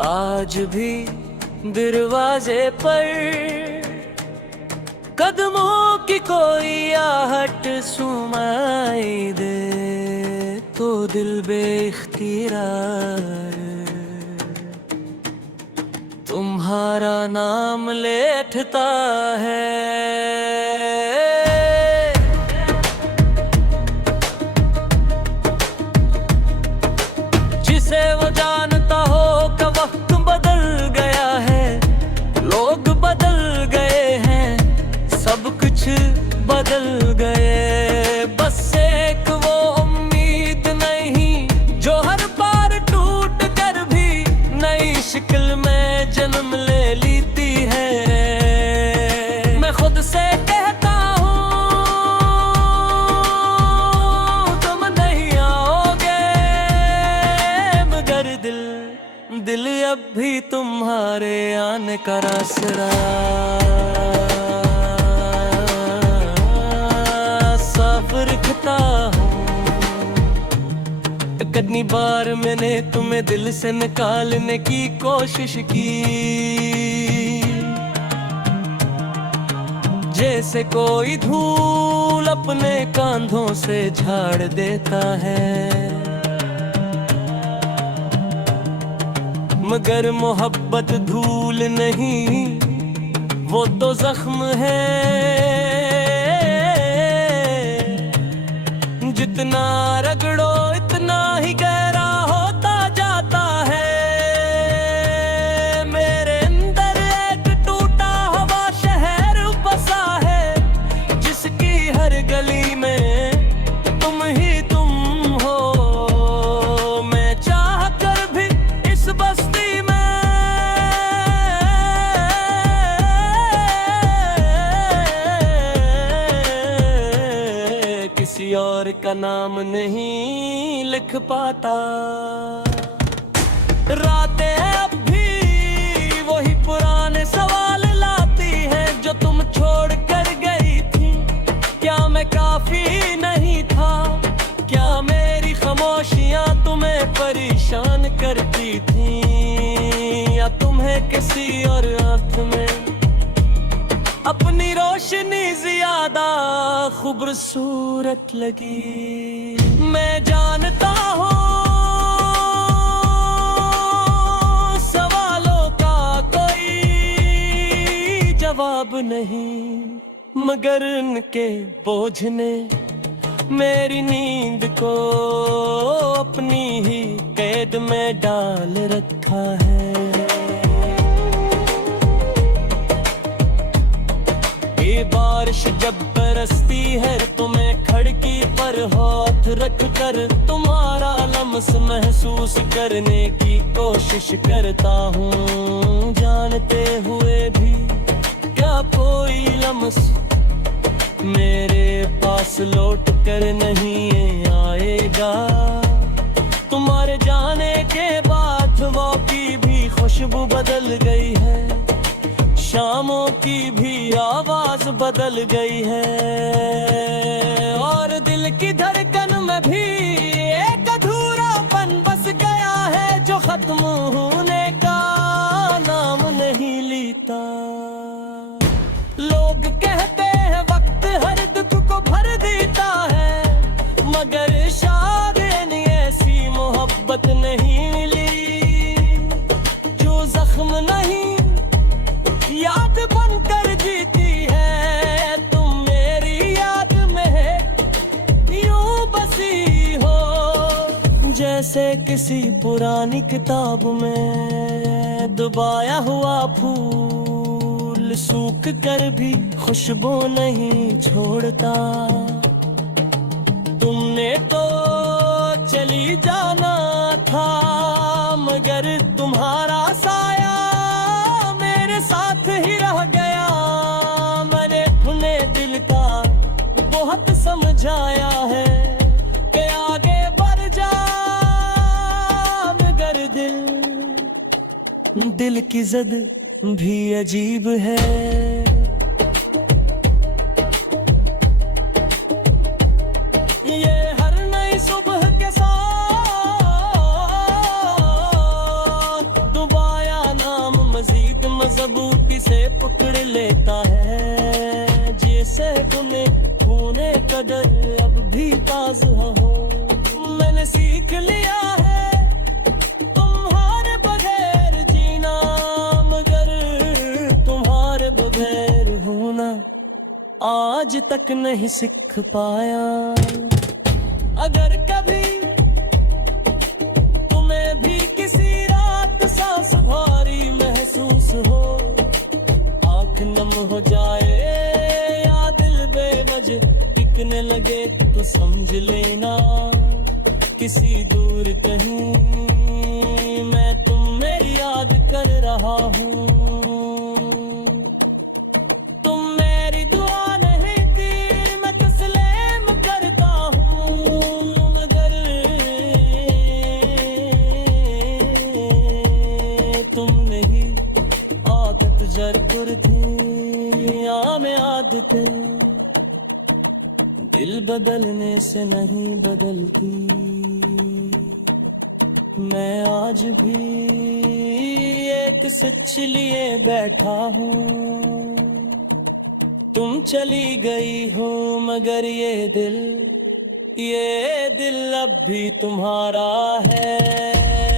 आज भी दरवाजे पर कदमों की कोई आहट सुनाई दे तो दिल बेख्तियार तुम्हारा नाम लेठता है। जिसे वो जानता हो कि वक्त बदल गया है, लोग बदल गए हैं, सब कुछ बदल गए, बस एक वो उम्मीद नहीं जो हर बार टूट कर भी नई शक्ल में जन्म ले लेती है। मैं खुद से कहता हूँ तुम नहीं आओगे, मगर दिल अब भी तुम्हारे आने का रास्ता साफ रखता हूँ। कितनी बार मैंने तुम्हें दिल से निकालने की कोशिश की, जैसे कोई धूल अपने कांधों से झाड़ देता है, मगर मोहब्बत धूल नहीं, वो तो जख्म है। जितना रगड़ो इतना ही गहरा होता जाता है। मेरे अंदर एक टूटा हुआ शहर बसा है, जिसकी हर गली में तुम ही तुम हो। मैं चाह कर भी इस बस्ती में किसी और का नाम नहीं लिख पाता। रातें अब भी वही पुराने सवाल लाती हैं जो तुम छोड़ कर गई थी। क्या मैं काफी नहीं था? क्या मेरी खामोशियां तुम्हें परेशान करती थी, या तुम्हें किसी और आंख में अपनी रोशनी ज्यादा खूबसूरत लगी? मैं जानता हूँ सवालों का कोई जवाब नहीं, मगर उनके बोझ ने मेरी नींद को अपनी ही कैद में डाल रखा है। ये बारिश जब बरसती है तो मैं खिड़की पर हाथ रख कर तुम्हारा लम्स महसूस करने की कोशिश करता हूँ, जानते हुए भी क्या कोई लम्स मेरे पास लौट कर नहीं आएगा। तुम्हारे जाने के बाद हवा की भी खुशबू बदल गई है, शामों की भी आवाज बदल गई है, और दिल की धड़कन में भी एक अधूरापन बस गया है जो खत्म होने का नाम नहीं लेता। लोग कहते हैं वक्त हर दुख को भर देता है, मगर शायद ऐसी मोहब्बत नहीं मिली जो जख्म नहीं याद बनकर जीती है। तुम मेरी याद में यूं बसी हो, जैसे किसी पुरानी किताब में दबाया हुआ फूल, सूख कर भी खुशबू नहीं छोड़ता। तुमने तो चली जाना था, मगर तुम्हारा साया साथ ही रह गया। मैंने उन्हें दिल का बहुत समझाया है कि आगे बढ़ जा, मगर दिल की जिद भी अजीब है। सुबह के साथ दोबारा से पकड़ लेता है, जैसे खूने कदर अब भी ताज़ा हो। मैंने सीख लिया है तुम्हारे बगैर जीना, मगर तुम्हारे बगैर होना आज तक नहीं सीख पाया। अगर कभी तुम्हें भी किसी रात सांस भारी महसूस हो, आँख नम हो जाए या दिल बेवजह टिकने लगे, तो समझ लेना किसी दूर कहीं मैं तुम्हें याद कर रहा हूँ। तुम मेरी दुआ नहीं थी, मैं तस्लीम करता हूँ, मगर तुम नहीं आदत जरपुर थी या में आदतें, दिल बदलने से नहीं बदलती। मैं आज भी एक सच लिए बैठा हूँ, तुम चली गई हो मगर ये दिल अब भी तुम्हारा है।